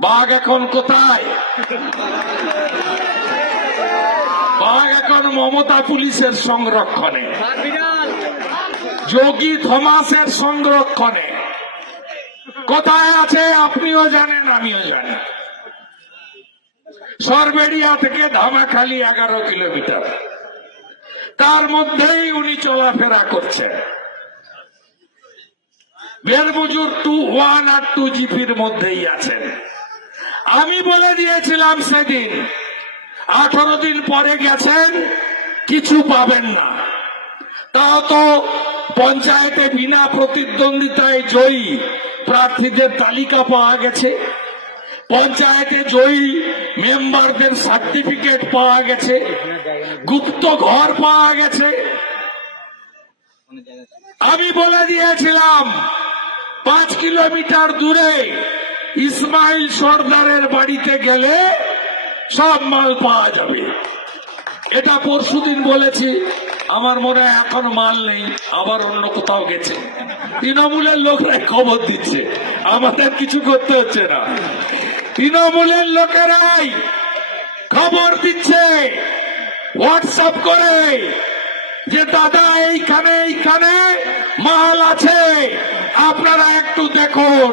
বাঘ এখন কোথায়? বাঘ এখন মমতা পুলিশের সংরক্ষণে। যোগী থমাসের সংরক্ষণে। কোথায় আছে আপনিও জানেন, আমিও জানি। সরবেড়িয়া থেকে ধামাখালি এগারো কিলোমিটার। তার মধ্যেই উনি চলাফেরা করছেন। বেলমজুর টু ওয়ান আর টু জিপির মধ্যেই আছেন। আমি বলে দিয়েছিলাম সেদিন, আঠারো দিন পরে গেছেন, কিছু পাবেন না। তাও তো পঞ্চায়েতে বিনা প্রতিদ্বন্দ্বিতায় জয়ী প্রার্থীদের তালিকা পাওয়া গেছে। পঞ্চায়েতে জয়ী মেম্বারদের সার্টিফিকেট পাওয়া গেছে। গুপ্ত ঘর পাওয়া গেছে। আমি বলে দিয়েছিলাম, পাঁচ কিলোমিটার দূরে ইসমাইল সর্দারের বাড়িতে গেলে সব মাল পাওয়া যাবে। এটা পরশুদিন বলেছি, আমার মনে হয় এখন মাল নেই, আবার অন্য কোথাও গেছে। তৃণমূলের লোকরাই খবর দিচ্ছে, আমাদের কিছু করতে হচ্ছে না। তৃণমূলের লোকেরাই খবর দিচ্ছে হোয়াটসঅ্যাপ করে যে, দাদা, এইখানে এইখানে মাল আছে, আপনারা একটু দেখুন।